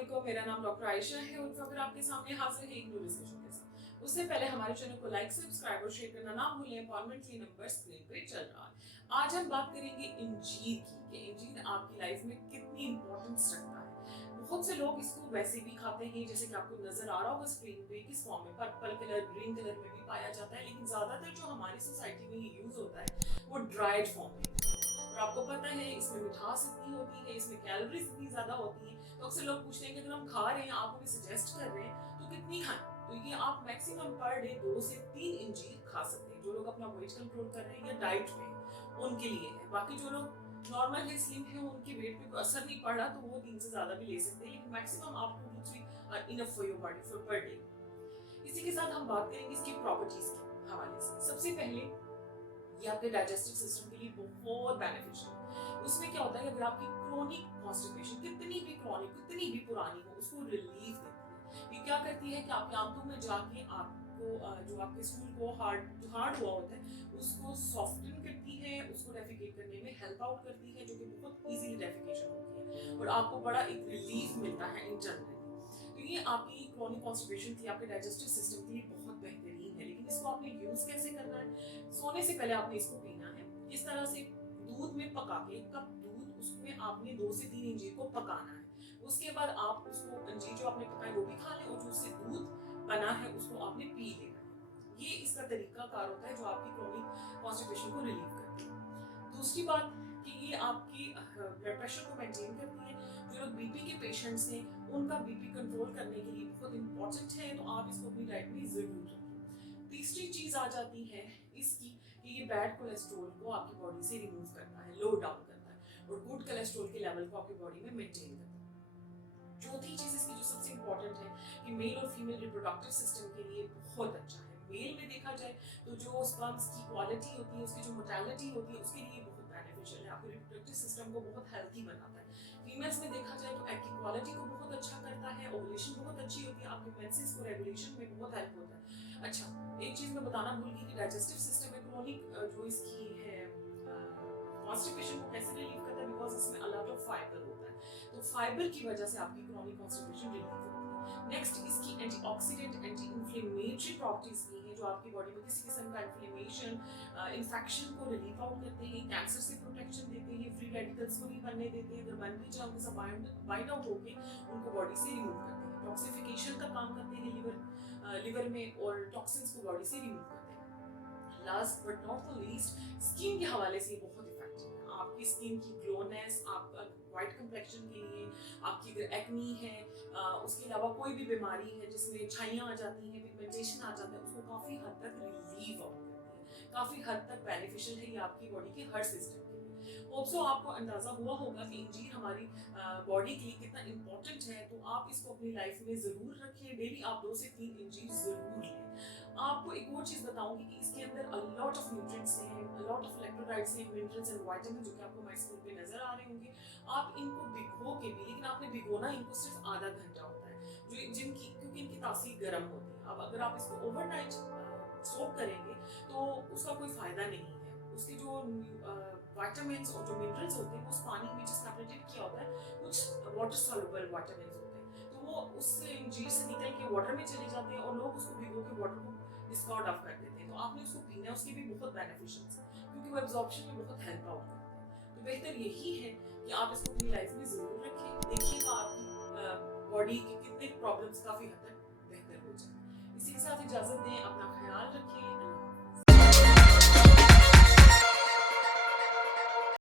अस्सलामुअलैकुम, मेरा नाम डॉक्टर आयशा है और फिर आपके सामने हाजिर है एक न्यू डिस्कशन के साथ। उससे पहले हमारे चैनल को लाइक, सब्सक्राइब और शेयर करना ना भूलें। अपॉइंटमेंट नंबर स्क्रीन पे चल रहा है। आज हम बात करेंगे इंजीर की कि इंजीर आपकी लाइफ में कितनी इंपॉर्टेंस रखता है। बहुत से लोग इसको वैसे भी खाते हैं, जैसे कि आपको नजर आ रहा होगा स्क्रीन पे, किस फॉर्म में, पर्पल कलर, ग्रीन कलर में भी पाया जाता है, लेकिन ज्यादातर जो हमारी सोसाइटी में यूज होता है वो ड्राइड फॉर्म में। और आपको पता है इसमें मिठास इतनी होती है, इसमें कैलोरीज इतनी ज्यादा होती है, तो अक्सर लोग पूछते हैं कि अगर हम खा रहे हैं, आप हमें सजेस्ट कर रहे हैं तो कितनी खाएं। तो ये आप मैक्सिमम पर डे 2 से 3 इंजीर खा सकते हैं। जो लोग अपना वेट कंट्रोल कर रहे हैं या डाइट में उनके लिए है। बाकी जो लोग नॉर्मल है, स्लिम है, उनके वेट पे कोई असर नहीं पड़ रहा तो वो 3 से ज्यादा भी ले सकते हैं, लेकिन मैक्सिमम आप 2 to 3 are enough for your body for per day. इसी के साथ हम बात करेंगे इसकी प्रॉपर्टीज के हवाले से। सबसे पहले ये आपके डाइजेस्टिव सिस्टम के लिए बहुत बेनिफिशियल है। उसमें क्या होता है कि अगर आपकी क्रोनिक कॉन्स्टिपेशन कितनी भी क्रॉनिक, कितनी भी पुरानी हो, उसको रिलीफ देती है। ये क्या करती है कि आपके आंतों में जाके आपको जो आपके स्टूल को हार्ड हुआ होता है उसको सॉफ्टन करती है, उसको डेफिकेट करने में हेल्प आउट करती है, जो कि बहुत इजीली डेफिकेशन होती है और आपको बड़ा एक रिलीफ मिलता है इंटरनली। तो ये आपकी क्रॉनिक कॉन्स्टिपेशन थी, आपके डाइजेस्टिव सिस्टम के लिए बहुत बेहतरीन है। लेकिन इसको आपने यूज कैसे करना है? सोने से पहले आपने इसको पीना है। इस तरह से दूध में पका के, एक कप दूध, उसमें आपने 2 से 3 इंजीर को पकाना है। उसके बाद आप उसको अंजीर जो आपने पकाए वो भी खा लें और जो उससे दूध बना है उसको आपने पी लेना है। ये इसका तरीका कार होता है जो आपकी क्रॉनिक कॉन्स्टिपेशन को रिलीव करती है। दूसरी बात कि ये आपकी ब्लड प्रेशर को मेंटेन करती है। जो लोग बीपी के पेशेंट्स हैं उनका बीपी कंट्रोल करने के लिए बहुत इंपॉर्टेंट है, तो आप इसको अपनी डाइट में जरूर रखें। तीसरी चीज आ जाती है इसकी कि ये बैड कोलेस्ट्रॉल को आपकी बॉडी से रिमूव करता है, लो डाउन करता है और गुड कोलेस्ट्रॉल के लेवल को आपकी बॉडी में मेंटेन करता है। चौथी चीज इसकी जो सबसे इंपॉर्टेंट है कि मेल और फीमेल रिप्रोडक्टिव सिस्टम के लिए बहुत अच्छा है। मेल में देखा जाए तो जो स्पर्म्स की क्वालिटी होती है, उसकी जो मोर्टेलिटी होती है, उसके लिए बहुत बेनिफिशियल है, आपके रिप्रोडक्टिव सिस्टम को बहुत हेल्थी बनाता है। फीमेल्स में देखा जाए तो एग की क्वालिटी को बहुत अच्छा करता है, ओवुलेशन बहुत अच्छी होती है, आपके मेंसेस को रेगुलेशन में बहुत हेल्प होता है। अच्छा, एक चीज मैं बताना भूल गई कि डाइजेस्टिव सिस्टम में क्रॉनिक जो इसकी है कॉन्स्टिपेशन को कैसे रिलीव करता है, बिकॉज इसमें अ लॉट ऑफ फाइबर होता है, तो फाइबर की वजह से आपकी क्रॉनिक कॉन्स्टिपेशन रिलीव होती है। नेक्स्ट इसकी एंटीऑक्सीडेंट, एंटी इंफ्लेमेटरी प्रॉपर्टीज भी हैं जो आपकी बॉडी में किसी किस्म का इन्फ्लेमेशन, इन्फेक्शन को रिलीव आउट करते हैं, कैंसर से प्रोटेक्शन देते हैं, फ्री रेडिकल्स को नहीं बनने देते हैं, अगर बन भी जाए उनके साथ बाइंड आउट होके उनको बॉडी से रिमूव करते हैं, टॉक्सिफिकेशन का काम करते हैं लिवर में और टॉक्सिन्स को बॉडी से रिमूव करते हैं। Last but not the least, skin के हवाले से बहुत इफेक्टिव है। आपकी स्किन की ग्लोनेस, आपका व्हाइट कंप्लेक्शन के लिए, आपकी अगर एक्नी है, उसके अलावा कोई भी बीमारी है जिसमें छाइयां आ जाती हैं, पिगमेंटेशन आ जाता है, उसको काफी हद तक रिलीव आउट करती है। काफी हद तक बेनिफिशियल है ये आपकी बॉडी के हर सिस्टम के लिए। होप्सो आपको अंदाजा हुआ होगा कि इंजीर हमारी बॉडी के लिए कितना इंपॉर्टेंट है, तो आप इसको अपनी लाइफ में जरूर रखें। डेली आप 2 से 3 इंजीर जरूर लें। आपको एक और चीज बताऊंगी कि इसके अंदर अ लॉट ऑफ न्यूट्रिएंट्स हैं, अ लॉट ऑफ इलेक्ट्रोलाइट्स हैं, मिनरल्स एंड विटामिन, जो कि आपको हमारे स्क्रीन पे नजर आ रहे होंगे। आप इनको भिगो के भी, लेकिन आपने भिगोना इनको सिर्फ आधा घंटा होता है, जो जिनकी क्योंकि इनकी तासीर गर्म होती है। अब अगर आप इसको ओवरनाइट सोक करेंगे तो उसका कोई फायदा नहीं है। उसके जो विटामिन्स और जो मिनरल्स होते हैं वो उस पानी में जिसने आपने डिप किया होता है, कुछ वाटर सॉल्युबल विटामिन्स होते हैं, तो वो उस इंजीर से निकल के वाटर में चले जाते हैं और लोग उसको भिगो के वाटर को डिस्कार्ड ऑफ कर देते हैं। तो आपने उसको पीना है, उसके भी बहुत बेनिफिशियल्स हैं क्योंकि वो एब्जॉर्प्शन में बहुत हेल्प आउट करते हैं। तो बेहतर यही है कि आप इसको अपनी लाइफ में जरूर रखें। देखिएगा आपकी बॉडी के कितने प्रॉब्लम्स काफी हद तक बेहतर हो जाए। इसी के साथ इजाजत दें, अपना ख्याल रखें।